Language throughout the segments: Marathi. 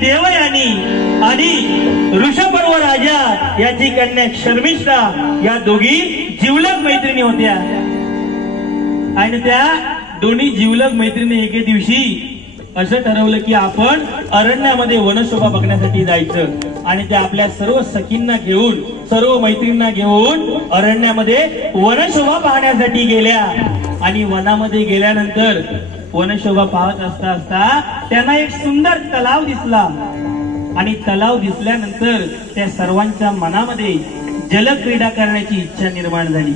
देवयानी आणि ऋषपर्व राजा याची कन्या शर्मिष्ठा या दोघी जिवलग मैत्रिणी होत्या। आणि त्या दोन्ही जिवलग मैत्रिणी एके दिवशी असं ठरवलं की आपण अरण्यामध्ये वनशोभा बघण्यासाठी जायचं। आणि त्या आपल्या सर्व सखींना घेऊन सर्व मैत्रिणींना घेऊन अरण्यामध्ये वनशोभा पाहण्यासाठी गेल्या। आणि वनामध्ये गेल्यानंतर वनशोभा पाहत असता असता त्यांना एक सुंदर तलाव दिसला। आणि तलाव दिसल्यानंतर त्या सर्वांच्या मनामध्ये जलक्रीडा करण्याची इच्छा निर्माण झाली।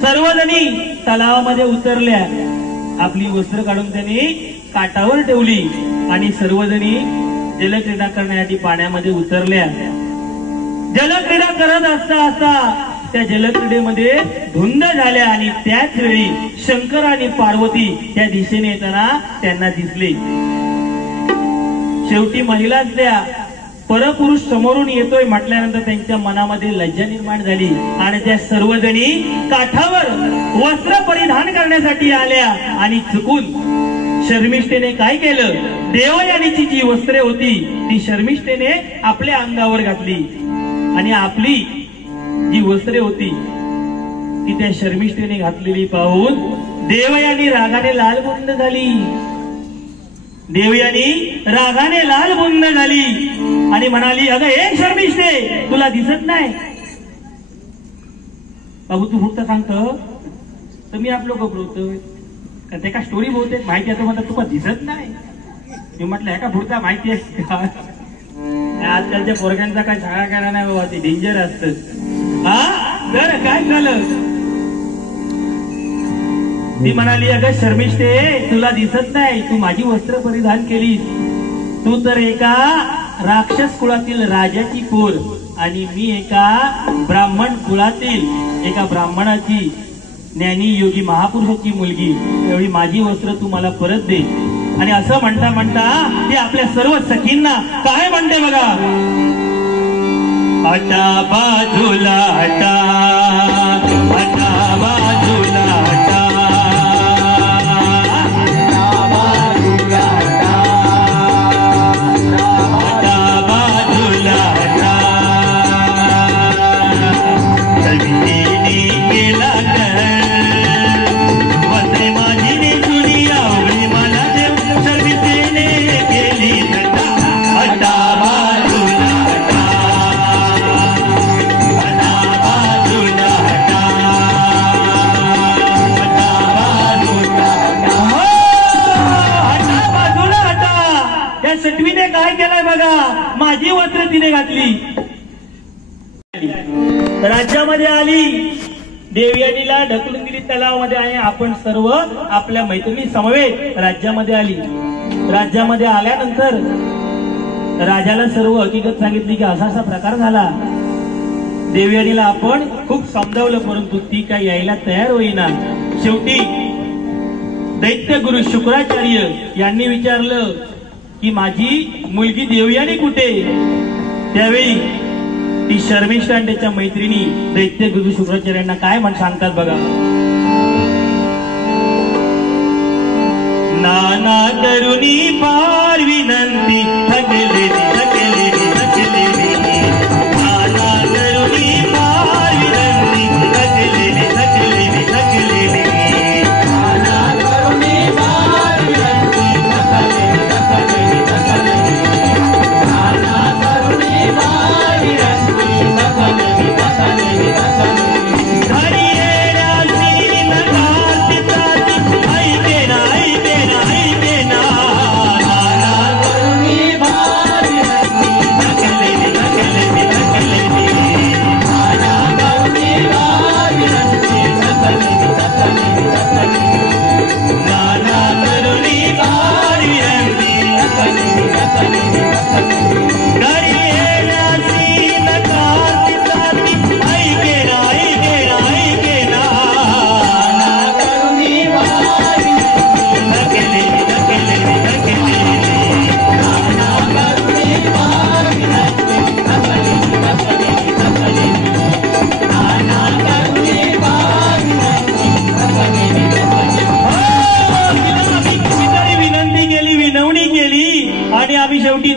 सर्वजणी तलावामध्ये उतरल्या, आपली वस्त्र काढून त्यांनी काठावर ठेवली आणि सर्वजणी जलक्रीडा करण्यासाठी पाण्यामध्ये उतरल्या। जलक्रीडा करत असता असता त्या जलक्रीडेमध्ये धुंद झाल्या आणि त्याच वेळी शंकर आणि पार्वती त्या दिशेने येताना त्यांना दिसले। शेवटी महिलाच त्या परपुरुष समोरून येतोय म्हटल्यानंतर त्यांच्या मनामध्ये लज्जा निर्माण झाली आणि त्या सर्वजणी काठावर वस्त्र परिधान करण्यासाठी आल्या। आणि चुकून शर्मिष्ठेने काय केलं, देवयानीची जी वस्त्रे होती ती शर्मिष्ठेने आपल्या अंगावर घातली आणि आपली जी वस्त्रे होती ती त्या शर्मिष्ठेने घातलेली पाहून देवयानी रागाने लालबुंद झाली। देवयानी रागाने लालबुंद झाली आणि म्हणाली, अगं हे शर्मिष्ठे, तुला दिसत नाही? बाबू तू फुटतं सांगतो तर मी आपलं घबरवतोय का ते का स्टोरी बहुतेक माहिती आहे म्हणतात तुला दिसत नाही। मी म्हटलं हे का फुटता माहिती आहे का? आजकालच्या पोरग्यांचा काय शाळा करा नाही बाबा, ते डेंजर असतं। हा तर काय झालं, ती म्हणाली, अगं शर्मिष्ठे तुला दिसत नाही, तू माझी वस्त्र परिधान केलीस, तू तर एका राक्षस कुळातील राजाची पोर आणि मी एका ब्राह्मण कुळातील एका ब्राह्मणाची ज्ञानी योगी महापुरुषाची मुलगी, एवढी माझी वस्त्र तू मला परत दे। आणि असं म्हणता म्हणता ती आपल्या सर्व सखींना काय म्हणते बघा, हटा बाजूला हटा, हटा बाजूला हटा, सटवीने काय केलंय बघा, माझी वस्त्र तिने घातली। राज्यामध्ये आली, देवयानीला ढकलून दिली तलावामध्ये आणि आपण सर्व आपल्या मैत्रिणी समवेत राज्यामध्ये आली। राज्यामध्ये आल्यानंतर राजाला सर्व हकीकत सांगितली की असा असा प्रकार झाला। देवयानीला आपण खूप समजावलं परंतु ती काय यायला तयार होईना। शेवटी दैत्य गुरु शुक्राचार्य यांनी विचारलं की माझी मुलगी देवयानी कुठे? त्यावेळी ती शर्मिष्ठा आणि त्याच्या मैत्रिणी दैत्य गुरु शुक्राचार्यांना काय सांगतात बघा, नाना करुणी फार विनंती थकलेली थकलेली थकलेली, नाना करुणी फार विनंती थकलेली थकलेली थकलेली, नाना करुणी फार विनंती थकलेली थकलेली थकलेली, नाना करुणी फार विनंती थकलेली थकलेली थकलेली, घरी येण्याची नकार तिथाची ऐके ना ऐके ना ऐके ना, नाना करुणी फार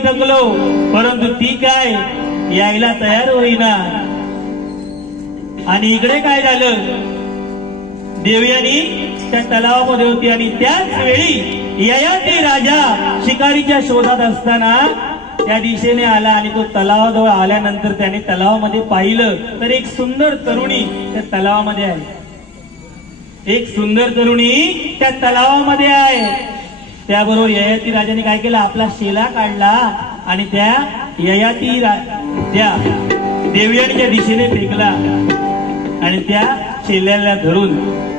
थकलो, परंतु ती काय यायला तयार होईना. आणि इकडे काय झालं, देवयानी त्या तलावामध्ये होती आणि त्याच वेळी ययाती राजा शिकारीच्या शोधात असताना त्या दिशेने आला आणि तो तलावाजवळ आल्यानंतर त्याने तलावामध्ये पाहिलं तर एक सुंदर तरुणी त्या तलावामध्ये आहे. एक सुंदर तरुणी त्या तलावामध्ये आहे. त्याबरोबर ययाती राजाने काय केलं, आपला शेला काढला आणि त्या ययाती त्या देवयानीच्या दिशेने फेकला आणि त्या शेल्याला धरून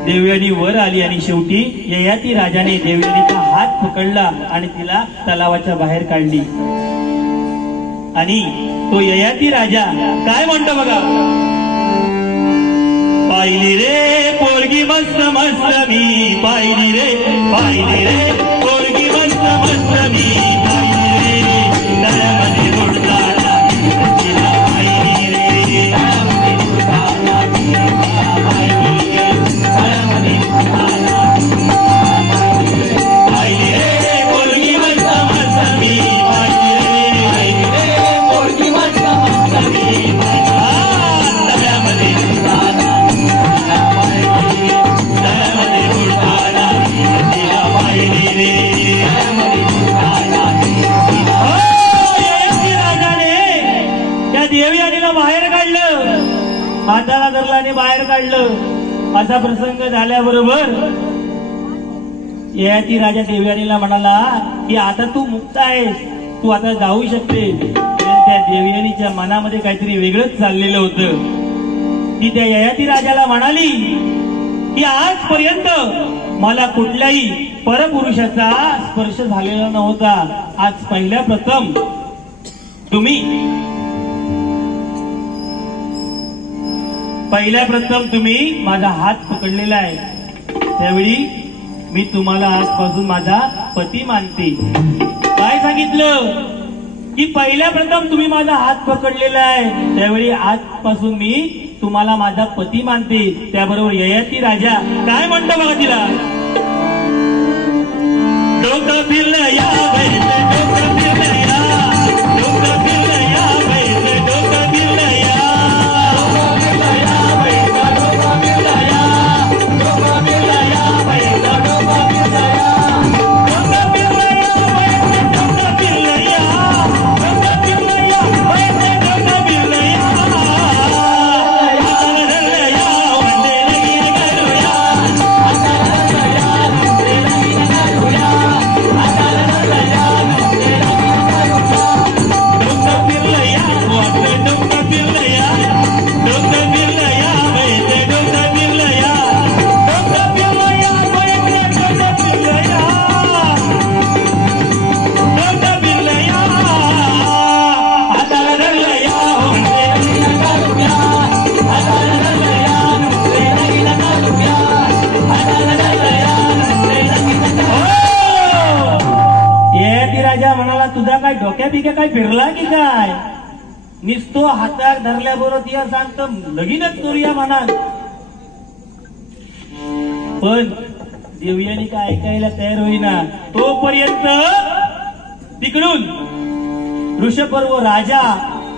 देवयानी वर आली आणि शेवटी ययाती राजाने देवयानीचा हात पकडला आणि तिला तलावाच्या बाहेर काढली. आणि तो ययाती राजा काय म्हणतो बघा, पाहिली रे पोरगी मस्त मस्त मी पाहिली रे पोरगी मस्त मस्त मी पाहिली रे तळ्यामध्ये बुडताना तिला पाहिली रे तळ्यामध्ये बुडताना तिला पाहिली रे तळ्यामध्ये बुडताना पाहिली रे पोरगी मस्त मस्त मी पाहिली रे पोरगी मस्त मस्त मी तळ्यामध्ये बुडताना देवयानीला बाहेर काढलं, हाताला धरला आणि बाहेर काढलं. असा प्रसंग झाल्याबरोबर ययाती राजा देवयानीला म्हणाला की आता तू मुक्त आहेस, तू आता जाऊ शकते. त्या देवयानीच्या मनामध्ये काहीतरी वेगळंच चाललेलं होतं. ती त्या ययाती राजाला म्हणाली की आजपर्यंत मला कुठल्याही परपुरुषाचा स्पर्श झालेला नव्हता. आज पहिल्या प्रथम तुम्ही माझा हात पकडलेला आहे. त्यावेळी मी तुम्हाला आजपासून माझा पती मानते. काय सांगितलं की पहिल्या प्रथम तुम्ही माझा हात पकडलेला आहे, त्यावेळी आजपासून मी तुम्हाला माझा पती मानते. त्याबरोबर ययाती राजा काय म्हणतो बघा तिला, डोकं फिरलं या बैठे डोकं फिरलं या डोकं फिरलं या बैठे डोकं फिरलं या तुझा काय डोक्या बिक्या काय फिरला की काय, निसतो हातात धरल्याबरोबर ती सांगतो लगीनच करूया म्हणाल. पण देवयानी काय ऐकायला तयार होईना. तोपर्यंत तिकडून ऋषपर्व राजा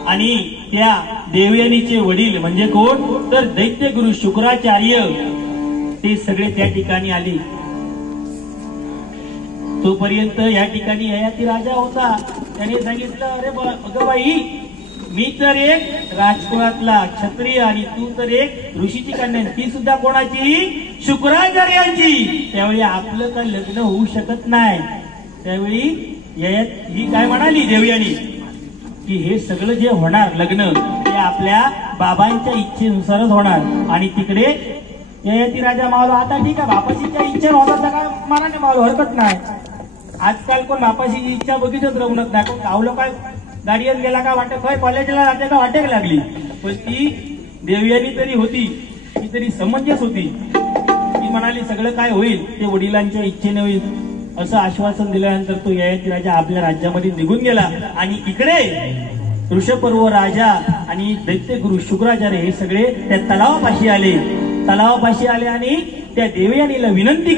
आणि त्या देवयानीचे वडील म्हणजे कोण तर दैत्य गुरु शुक्राचार्य ते सगळे त्या ठिकाणी आले. तोपर्यंत या ठिकाणी ययाती राजा होता. त्याने सांगितलं, अरे अगं बाई, मी तर एक राजकुळातला क्षत्रिय आणि तू तर एक ऋषीची कन्या, ती सुद्धा कोणाची, शुक्राचार्यांची. त्यावेळी आपलं काय लग्न होऊ शकत नाही. त्यावेळी ही काय म्हणाली देवयानी की हे सगळं जे होणार लग्न ते आपल्या बाबांच्या इच्छेनुसारच होणार. आणि तिकडे ययाती राजा मावलो, आता ठीक आहे बापाशीच्या इच्छा होता काय मनाने मावलो, हरकत नाही. आजकाल कोण बापाशी इच्छा बघितच रवणत नाही. कोण गावलं काय गाडीत गेला का वाटत काय कॉलेजला जाते का वाटेक लागली. पण ती देवयानी तरी होती, ती तरी समंजस होती. ती म्हणाली सगळं काय होईल ते वडिलांच्या इच्छेने होईल असं आश्वासन दिल्यानंतर तो ययाती राजा आपल्या राज्यामध्ये निघून गेला. आणि इकडे ऋषपर्व राजा आणि दैत्यगुरु शुक्राचार्य हे सगळे त्या तलावापाशी आले आणि त्या देवयानीला विनंती